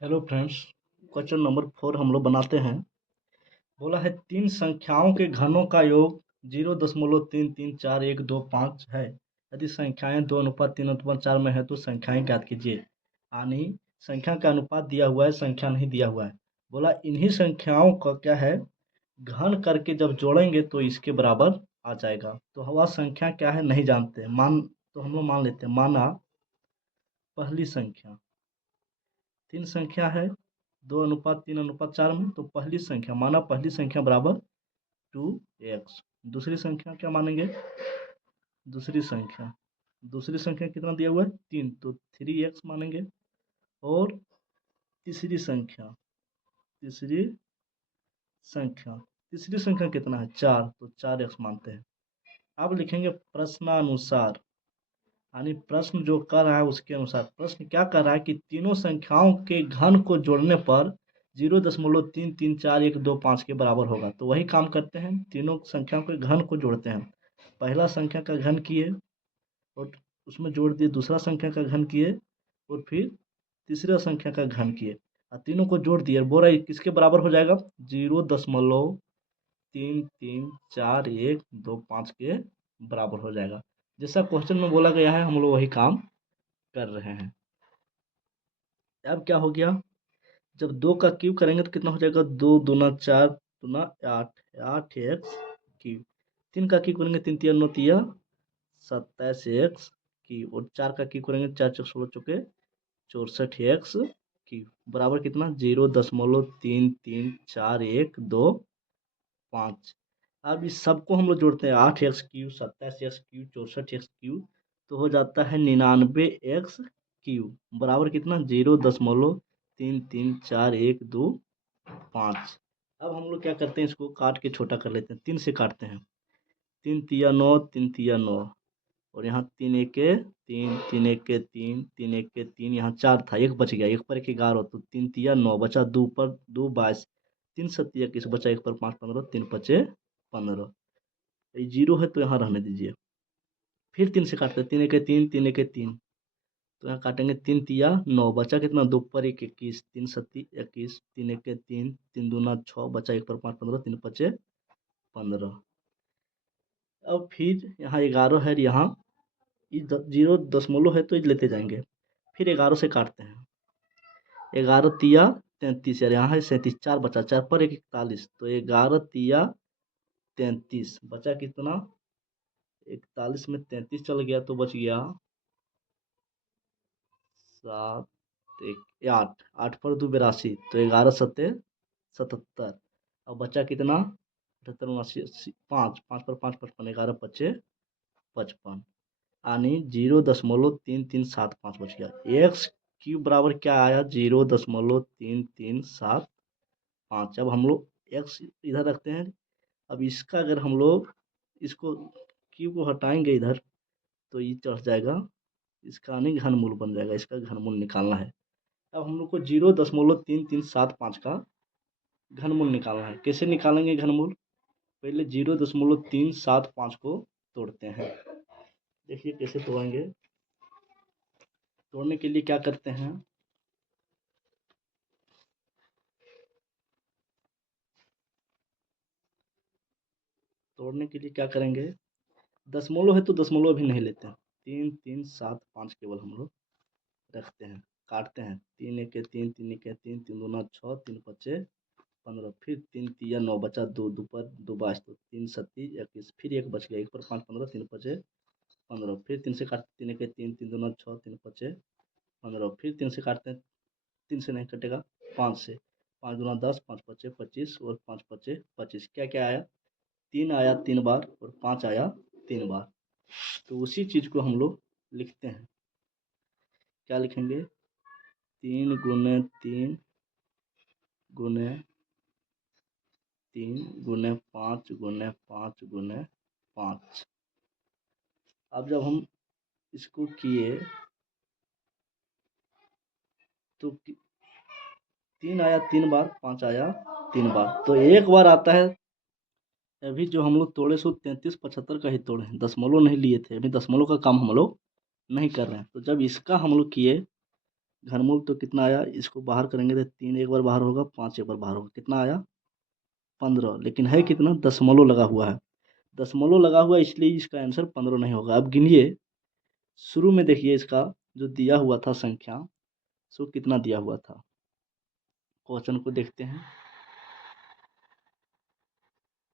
Hello friends. Question number 4 हम लोग बनाते हैं। बोला है तीन संख्याओं के घनों का योग 0.334125 है। यदि संख्याएं 2:3:4 में है तो संख्याएं ज्ञात कीजिए। यानी संख्या का अनुपात दिया हुआ है, संख्या नहीं दिया हुआ है। बोला इन्हीं संख्याओं का क्या है, घन करके जब जोड़ेंगे तो इसके बराबर आ जाएगा। तो वह संख्या क्या है नहीं जानते, तो हम लोग मान लेते हैं। माना पहली संख्या, तीन संख्या है 2:3:4 में, तो पहली संख्या माना पहली संख्या बराबर 2x। दूसरी संख्या क्या मानेंगे, दूसरी संख्या कितना दिया हुआ है 3, तो 3x मानेंगे। और तीसरी संख्या तीसरी संख्या तीसरी संख्या कितना है 4, तो 4x मानते हैं। अब लिखेंगे प्रश्नानुसार, यानी प्रश्न जो कर रहा है उसके अनुसार। प्रश्न क्या कर रहा है कि तीनों संख्याओं के घन को जोड़ने पर 0.334125 के बराबर होगा। तो वही काम करते हैं, तीनों संख्याओं के घन को जोड़ते हैं। पहला संख्या का घन किए और उसमें जोड़ दिए, दूसरा संख्या का घन किए और फिर तीसरा संख्या का घन किए और तीनों को जोड़ दिए। बोल रहा है किसके बराबर हो जाएगा, 0.334125 के बराबर हो जाएगा। जैसा क्वेश्चन में बोला गया है हम लोग वही काम कर रहे हैं। अब क्या हो गया, जब 2 का क्यूब करेंगे तो कितना हो जाएगा, 2 दूना 4 दूना 8, 8x क्यूब। 3 का क्यूब करेंगे 3 तिया 9 तिया 27x क्यूब। और 4 का क्यूब करेंगे 4 चौक 16 चौके 64x क्यूब। बराबर कितना, 0.334125। अब इस सबको हम लोग जोड़ते हैं, 8x cube 27x cube 64x cube, तो हो जाता है 99x क्यूब। बराबर कितना, 0.334125। अब हम लोग क्या करते हैं, इसको काट के छोटा कर लेते हैं, 3 से काटते हैं। 3 तिया 9, 3 तिया 9, और यहाँ 3 एके 3, 3 एके 3, 3 एके 3, यहाँ 4 था, एक बच गया, एक पर एक 11, तो 3 तिया 9 बचा, 2 पर 2 22, 3 सत्ती 21 बचा, एक पर 5 15, 3 पचे 15। ये जीरो है तो यहाँ रहने दीजिए। फिर 3 से काटते हैं, 3 एके 3, 3 एके 3, तो यहाँ काटेंगे 3 तिया 9 बचा कितना, 2 पर 1 21, 3 सत्ती 21, 3 एके 3, 3 दूना 6 बचा, एक पर 5 15, 3 पचे 15। अब फिर यहाँ 11 है, यहाँ जीरो दशमलव है तो लेते जाएंगे। फिर 11 से काटते हैं, 11 तिया 33, यार यहाँ है 37, 4 बचा, 4 पर 1 41, तो 11 तिया 33 बचा कितना, 41 में 33 चल गया तो बच गया 7 एक 8, 8 पर 2 82, तो 11 सत्ते 77। अब बचा कितना, 78 79 80, 5 5 पर 5 55, 11 पच्चे 55, यानी 0.3375 बच गया। एक्स क्यूब बराबर क्या आया, 0.3375। अब हम लोग एक्स इधर रखते हैं। अब इसका अगर हम लोग इसको क्यूब को हटाएंगे इधर तो ये चढ़ जाएगा, इसका नहीं घनमूल बन जाएगा, इसका घनमूल निकालना है। अब हम लोग को 0.3375 का घनमूल निकालना है। कैसे निकालेंगे घनमूल, पहले 0.375 को तोड़ते हैं। देखिए कैसे तोड़ेंगे। तोड़ने के लिए क्या करते हैं, तोड़ने के लिए क्या करेंगे, दशमलव है तो दशमलव भी नहीं लेते हैं, 3375 केवल हम लोग रखते हैं। काटते हैं, 3 एके 3, 3 एके 3, 3 दूना 6, 3 पचे 15, फिर 3 तिया 9 बचा, 2 दो पर 2 22, तो 3 सत्ती 21, फिर एक बच गया, एक पर 5 15, 3 पचे 15, फिर 3 से काटते, 3 एके 3, 3 दूना 6, 3 पचे 15, फिर 3 से काटते हैं, 3 से नहीं कटेगा, 5 से, 5 दूना 10, 5 पचे 25 और 5 पचे 25। क्या क्या आया, 3 आया 3 बार और 5 आया 3 बार। तो उसी चीज़ को हम लोग लिखते हैं। क्या लिखेंगे, 3 गुने 3 गुने 3 गुने 5 गुने 5 गुने 5। अब जब हम इसको किए तो 3 आया 3 बार, 5 आया 3 बार, तो एक बार आता है। अभी जो हम लोग तोड़े सो 3375 का ही तोड़े हैं, दशमलव नहीं लिए थे, अभी दशमलव का काम हम लोग नहीं कर रहे हैं। तो जब इसका हम लोग किए घनमूल तो कितना आया, इसको बाहर करेंगे तो 3 एक बार बाहर होगा, 5 एक बार बाहर होगा, कितना आया 15, लेकिन है कितना, दशमलव लगा हुआ है। दशमलव लगा हुआ है इसलिए इसका आंसर 15 नहीं होगा। अब गिनिए, शुरू में देखिए इसका जो दिया हुआ था संख्या, सो कितना दिया हुआ था। क्वेश्चन को देखते हैं,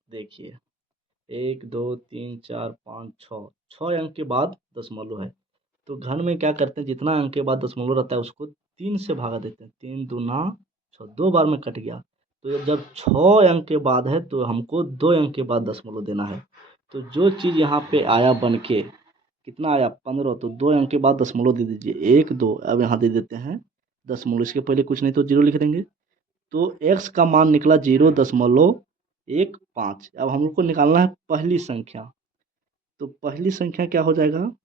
देखिए 1 2 3 4 5 6, 6 अंक के बाद दशमलव है। तो घन में क्या करते हैं, जितना अंक के बाद दशमलव रहता है उसको 3 से भागा देते हैं। 3 दूना 6, 2 बार में कट गया। तो जब 6 अंक के बाद है तो हमको 2 अंक के बाद दशमलव देना है। तो जो चीज़ यहाँ पे आया बन के, कितना आया 15, तो 2 अंक के बाद दशमलव दे दीजिए, 1 2, अब यहाँ दे देते हैं दशमलव, इसके पहले कुछ नहीं तो 0 लिख देंगे। तो x का मान निकला 0.15। अब हम लोग को निकालना है पहली संख्या। तो पहली संख्या क्या हो जाएगा,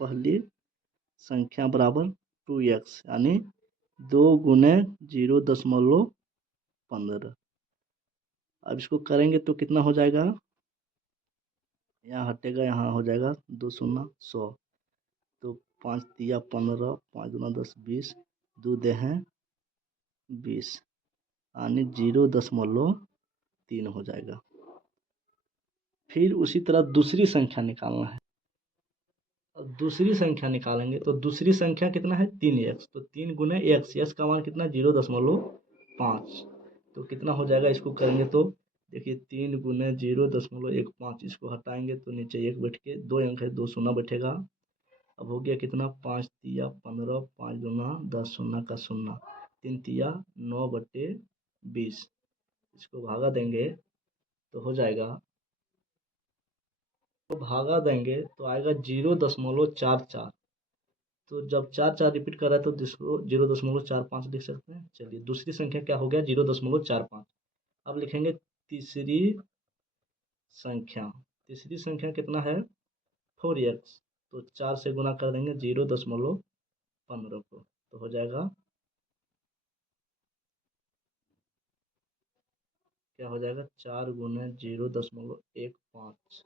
पहली संख्या बराबर 2x, यानी 2 गुने 0.15। अब इसको करेंगे तो कितना हो जाएगा, यहाँ हटेगा, यहाँ हो जाएगा 2 शून्य 100। तो 5 तिया 15, 5 दूना 10, 20, 2 दे हैं 20, यानी 0.3 हो जाएगा। फिर उसी तरह दूसरी संख्या निकालना है। अब दूसरी संख्या निकालेंगे तो दूसरी संख्या कितना है 3x, तो 3 गुने x का मान कितना 0.5। तो कितना हो जाएगा, इसको करेंगे तो देखिए 3 गुने 0.15, इसको हटाएंगे तो नीचे 1 बैठ के 2 अंक है, 2 शून्य बैठेगा। अब हो गया कितना, 5 तिया 15, 5 दूना 10, शून्य का शून्य, 3 तिया 9/20। इसको भागा देंगे तो हो जाएगा, तो भागा देंगे तो आएगा 0.44। तो जब 4 4 रिपीट कर रहा है तो जिसको 0.45 लिख सकते हैं। चलिए दूसरी संख्या क्या हो गया 0.45। अब लिखेंगे तीसरी संख्या। तीसरी संख्या कितना है 4x, तो 4 से गुना कर देंगे 0.15 को, तो हो जाएगा, क्या हो जाएगा 4 गुने 0.15।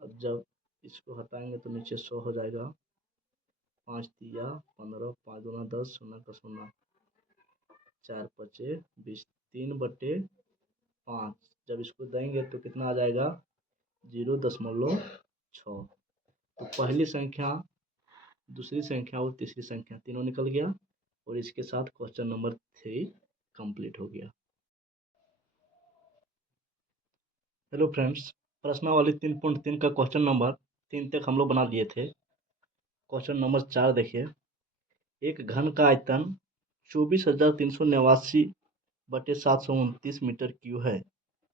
अब जब इसको हटाएंगे तो नीचे 100 हो जाएगा। 5 तिया 15, 5 दूना 10, शून्य का शून्य, 4 पचे 20, 3/5। जब इसको देंगे तो कितना आ जाएगा 0.6। तो पहली संख्या, दूसरी संख्या और तीसरी संख्या तीनों निकल गया, और इसके साथ क्वेश्चन नंबर 3 कंप्लीट हो गया। हेलो फ्रेंड्स, प्रश्नावली 3.3 का क्वेश्चन नंबर 3 तक हम लोग बना लिए थे। क्वेश्चन नंबर 4 देखिए, एक घन का आयतन 24,389/729 मीटर क्यूब है।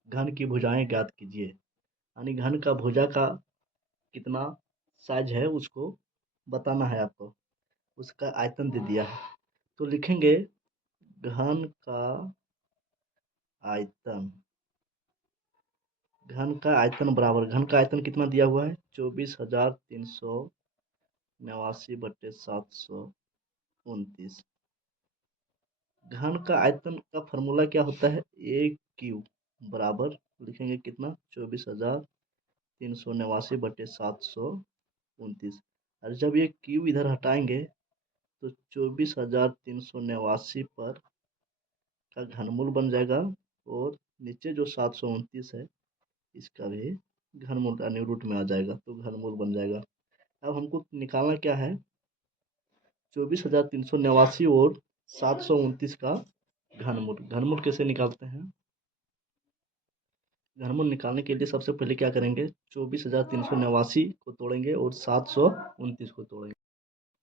घन की भुजाएं ज्ञात कीजिए। यानी घन का भुजा का कितना साइज है उसको बताना है आपको, उसका आयतन दे दिया है। तो लिखेंगे घन का आयतन, घन का आयतन बराबर, घन का आयतन कितना दिया हुआ है 24,389/729। घन का आयतन का फॉर्मूला क्या होता है, ए क्यू बराबर लिखेंगे कितना 24,389/729। और जब ये क्यू इधर हटाएंगे तो 24,389 पर का घनमूल बन जाएगा, और नीचे जो 729 है इसका भी घनमूल यानी रूट में आ जाएगा, तो घनमूल बन जाएगा। अब हमको निकालना क्या है 24,389 और 729 का घनमूल। घनमूल कैसे निकालते हैं, घनमूल निकालने के लिए सबसे पहले क्या करेंगे 24,389 को तोड़ेंगे और 729 को तोड़ेंगे।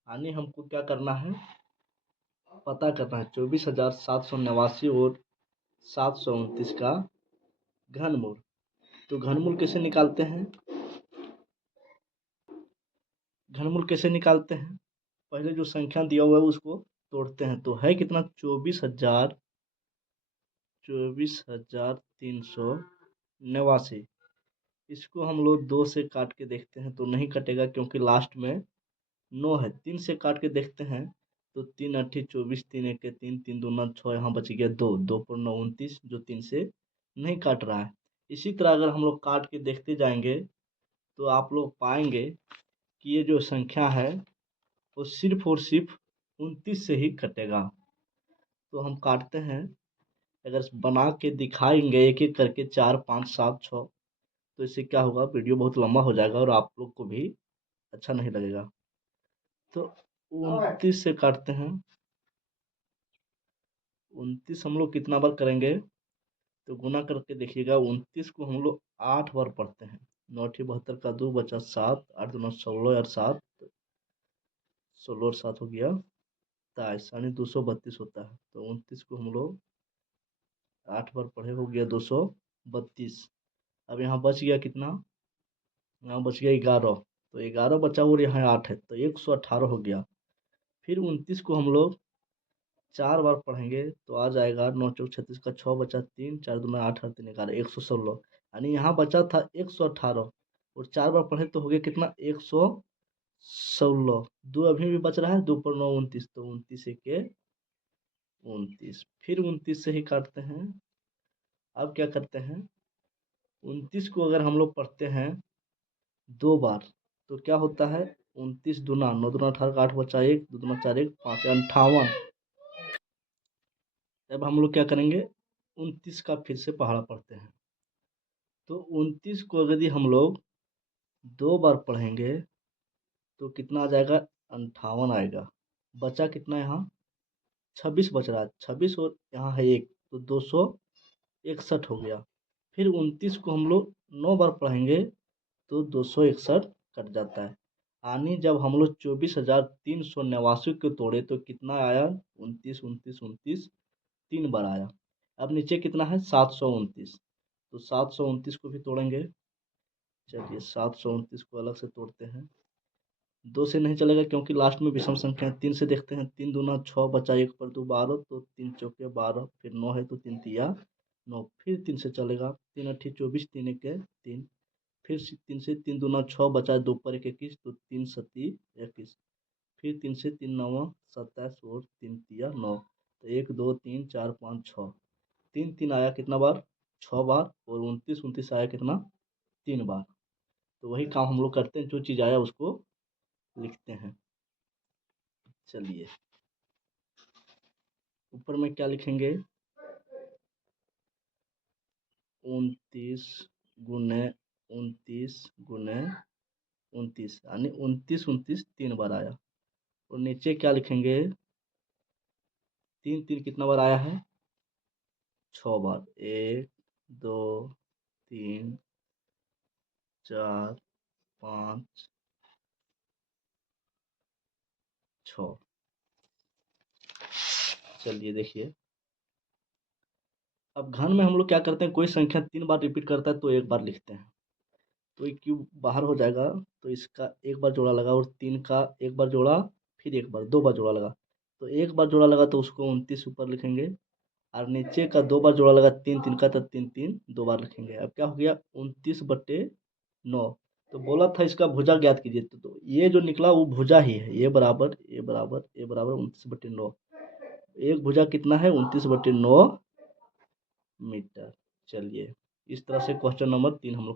यानी हमको क्या करना है, पता करना है 24,789 और 729 का घनमूल। तो घनमूल कैसे निकालते हैं, घनमूल कैसे निकालते हैं, पहले जो संख्या दिया हुआ है उसको तोड़ते हैं। तो है कितना 24,389। इसको हम लोग 2 से काट के देखते हैं तो नहीं कटेगा, क्योंकि लास्ट में 9 है। 3 से काट के देखते हैं तो 3 8 24, 3 1 3, 3 दूना 6, यहाँ बच गया 2, 2 पर 9 29, जो 3 से नहीं काट रहा है। इसी तरह अगर हम लोग काट के देखते जाएंगे तो आप लोग पाएंगे कि ये जो संख्या है वो सिर्फ और सिर्फ 29 से ही कटेगा। तो हम काटते हैं, अगर बना के दिखाएंगे एक एक करके 4 5 7 6, तो इससे क्या होगा, वीडियो बहुत लंबा हो जाएगा और आप लोग को भी अच्छा नहीं लगेगा। तो 29 से काटते हैं। 29 हम लोग कितना बार करेंगे, तो गुना करके देखिएगा। 29 को हम लोग 8 बार पढ़ते हैं। 9 ठी 72 का 2 बचा 7, 8 दूना 16 और 7, 16 और 7 हो गया 27, यानी 232 होता है। तो 29 को हम लोग 8 बार पढ़े, हो गया 232। अब यहाँ बच गया कितना, यहाँ बच गया 11। तो 11 बचा और यहाँ 8 है, तो 118 हो गया। फिर 29 को हम लोग 4 बार पढ़ेंगे, तो आ जाएगा 9 चौक 36 का 6 बचा 3, 4 दूना 8 और 3 11, 116। यानी यहाँ बचा था 118 और 4 बार पढ़े तो हो गया कितना, 116। दो अभी भी बच रहा है, 2 पर 9 29, तो 29 के 29। फिर 29 से ही काटते हैं। अब क्या करते हैं, 29 को अगर हम लोग पढ़ते हैं 2 बार, तो क्या होता है, 29 दूना 9 दूना 18 का 8 बचा 1, 2 दूना 4 1 5 58। अब हम लोग क्या करेंगे, 29 का फिर से पहाड़ा पढ़ते हैं। तो 29 को यदि हम लोग 2 बार पढ़ेंगे, तो कितना आ जाएगा, 58 आएगा। बचा कितना यहाँ, 26 बच रहा है, 26 और यहाँ है 1, तो 261 हो गया। फिर 29 को हम लोग 9 बार पढ़ेंगे, तो 261 कट जाता है। यानी जब हम लोग 24,389 को तोड़े, तो कितना आया, 29 29 29, 3 बार आया। अब नीचे कितना है, 729, तो 729 को भी तोड़ेंगे। चलिए 729 को अलग से तोड़ते हैं। 2 से नहीं चलेगा क्योंकि लास्ट में विषम संख्या है। 3 से देखते हैं, 3 दूना 6 बचा 1 पर 2 12, तो 3 चौके 12, फिर 9 है तो 3 तिया 9, फिर 3 से चलेगा, 3 अट्ठी 24, 3 एक 3, फिर 3 से 3 दूना 6 बचा 2 पर 1 21, तो 3 सत्ती 21, फिर 3 से 3 नवा 27 और 3 तिया 9, तो 1 2 3 4 5 6, 3 3 आया कितना बार, 6 बार, और 29 29 आया कितना, 3 बार। तो वही काम हम लोग करते हैं, जो चीज़ आया उसको लिखते हैं। चलिए ऊपर में क्या लिखेंगे, 29 गुने 29 गुने 29, यानी 29 29 3 बार आया। और नीचे क्या लिखेंगे, 3 3 कितना बार आया है, 6 बार, 1 2 3 4 5 6। चलिए देखिए, अब घन में हम लोग क्या करते हैं, कोई संख्या 3 बार रिपीट करता है तो 1 बार लिखते हैं। तो ये क्यूब बाहर हो जाएगा, तो इसका 1 बार जोड़ा लगा, और 3 का 1 बार जोड़ा, फिर 1 बार 2 बार जोड़ा लगा, तो 1 बार जोड़ा लगा तो उसको 29 ऊपर लिखेंगे, और नीचे का 2 बार जोड़ा लगा 3 3 का, तो 3 3 2 बार लिखेंगे। अब क्या हो गया, 29/9। तो बोला था इसका भुजा ज्ञात कीजिए, तो ये जो निकला वो भुजा ही है, ये बराबर ये बराबर ये बराबर 29/9। एक भुजा कितना है, 29/9 मीटर। चलिए इस तरह से क्वेश्चन नंबर 3 हम लोग का